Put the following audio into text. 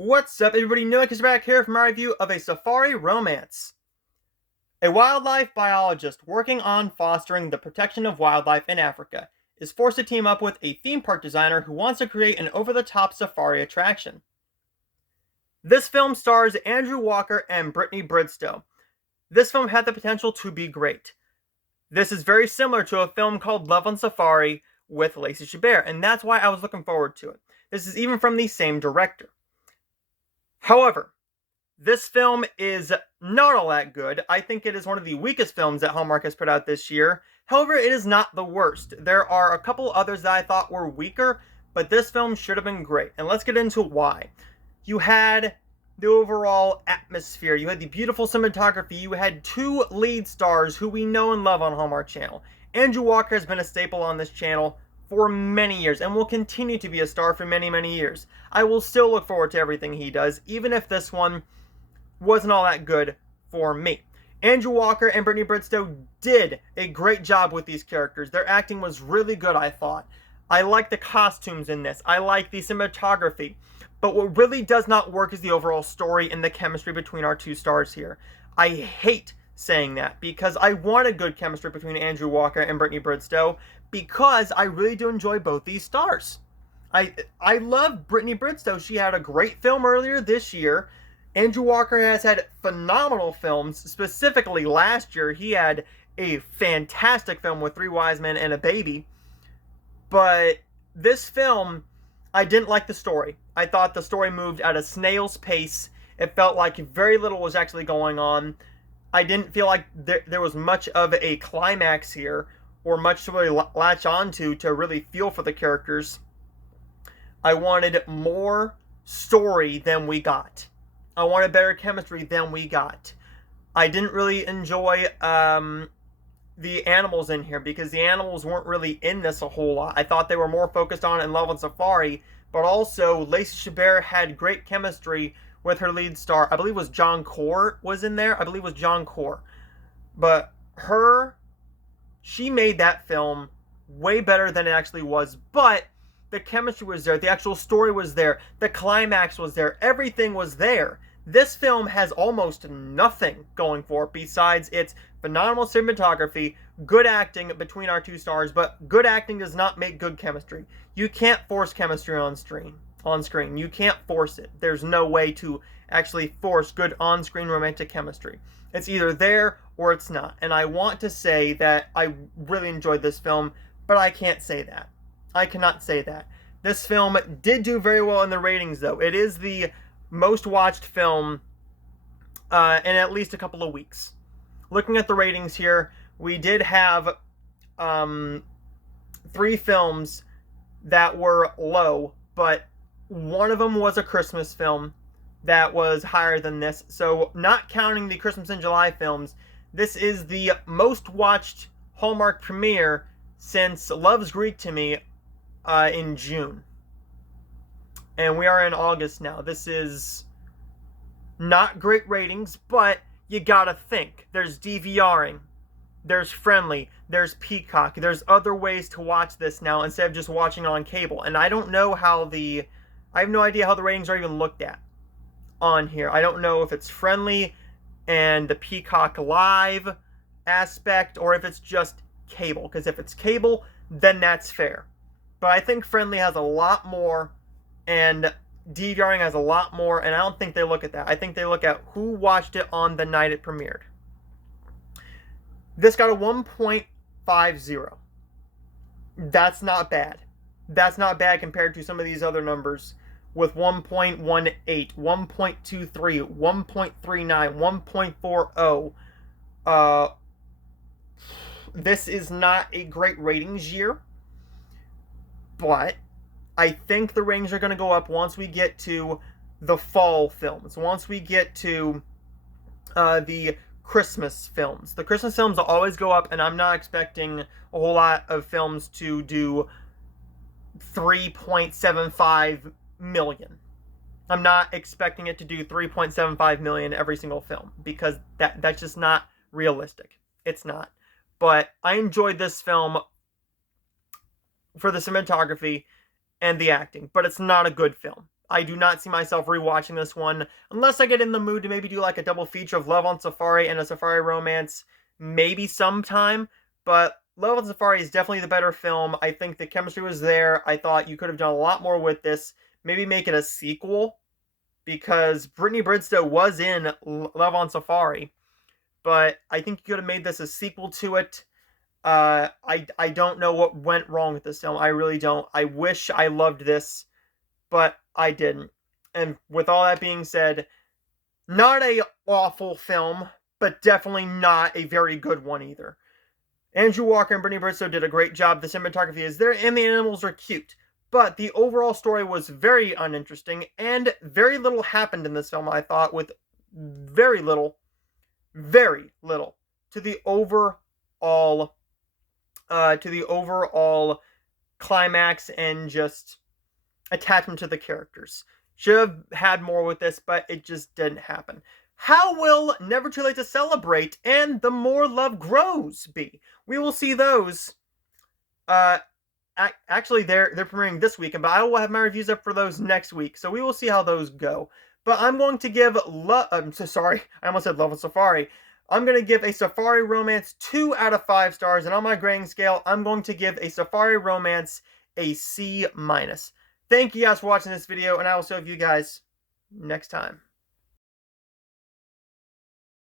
What's up, everybody? Noah is back here for my review of a safari romance. A wildlife biologist working on fostering the protection of wildlife in Africa is forced to team up with a theme park designer who wants to create an over-the-top safari attraction. This film stars Andrew Walker and Brittany Bridstow. This film had the potential to be great. This is very similar to a film called Love on Safari with Lacey Chabert, and that's why I was looking forward to it. This is even from the same director. However, this film is not all that good. I think it is one of the weakest films that Hallmark has put out this year. However, it is not the worst. There are a couple others that I thought were weaker, but this film should have been great. And let's get into why. You had the overall atmosphere. You had the beautiful cinematography. You had two lead stars who we know and love on Hallmark Channel. Andrew Walker has been a staple on this channel for many years and will continue to be a star for many, many years. I will still look forward to everything he does, even if this one wasn't all that good for me. Andrew Walker and Brittany Bridstow did a great job with these characters. Their acting was really good, I thought. I like the costumes in this. I like the cinematography. But what really does not work is the overall story and the chemistry between our two stars here. I hate saying that because I want a good chemistry between Andrew Walker and Brittany Bridstow because I really do enjoy both these stars. I love Brittany Bridstow. She had a great film earlier this year. Andrew Walker has had phenomenal films. Specifically last year, he had a fantastic film with Three Wise Men and a Baby. But this film, I didn't like the story. I thought the story moved at a snail's pace. It felt like very little was actually going on. I didn't feel like there was much of a climax here or much to really latch onto to really feel for the characters. I wanted more story than we got. I wanted better chemistry than we got. I didn't really enjoy the animals in here because the animals weren't really in this a whole lot. I thought they were more focused on in Love on Safari, but also Lacey Chabert had great chemistry with her lead star. I believe it was John Core was in there. I believe it was John Core. But she made that film way better than it actually was. But the chemistry was there. The actual story was there. The climax was there. Everything was there. This film has almost nothing going for it besides its phenomenal cinematography, good acting between our two stars, but good acting does not make good chemistry. You can't force chemistry on screen. You can't force it. There's no way to actually force good on-screen romantic chemistry. It's either there or it's not. And I want to say that I really enjoyed this film, but I can't say that. I cannot say that. This film did do very well in the ratings, though. It is the most watched film in at least a couple of weeks. Looking at the ratings here, we did have 3 films that were low, but one of them was a Christmas film that was higher than this. So not counting the Christmas in July films, this is the most watched Hallmark premiere since Love's Greek to Me in June. And we are in August now. This is not great ratings, but you gotta think. There's DVRing, there's Friendly, there's Peacock, there's other ways to watch this now instead of just watching it on cable. And I don't know I have no idea how the ratings are even looked at on here. I don't know if it's Friendly and the Peacock Live aspect or if it's just cable. Because if it's cable, then that's fair. But I think Friendly has a lot more and DVRing has a lot more, and I don't think they look at that. I think they look at who watched it on the night it premiered. This got a 1.50. That's not bad. That's not bad compared to some of these other numbers with 1.18, 1.23, 1.39, 1.40. This is not a great ratings year, but I think the ratings are going to go up once we get to the fall films. Once we get to the Christmas films. The Christmas films will always go up, and I'm not expecting a whole lot of films to do 3.75 million. I'm not expecting it to do 3.75 million every single film because that's just not realistic. It's not. But I enjoyed this film for the cinematography and the acting, but it's not a good film. I do not see myself rewatching this one unless I get in the mood to maybe do like a double feature of Love on Safari and A Safari Romance maybe sometime. But Love on Safari is definitely the better film. I think the chemistry was there. I thought you could have done a lot more with this. Maybe make it a sequel, because Brittany Bristow was in Love on Safari. But I think you could have made this a sequel to it. I don't know what went wrong with this film. I really don't. I wish I loved this, but I didn't. And with all that being said, not a awful film, but definitely not a very good one either. Andrew Walker and Brittany Bristow did a great job. The cinematography is there, and the animals are cute. But the overall story was very uninteresting, and very little happened in this film, I thought, with very little to the overall climax and just attachment to the characters. Should have had more with this, but it just didn't happen. How will Never Too Late to Celebrate and The More Love Grows be? We will see those. Actually, they're premiering this weekend, but I will have my reviews up for those next week, so we will see how those go. But I'm going to give I'm so sorry, I almost said Love on Safari. I'm going to give A Safari Romance 2 out of 5 stars, and on my grading scale, I'm going to give A Safari Romance a C-. Thank you guys for watching this video, and I will see you guys next time.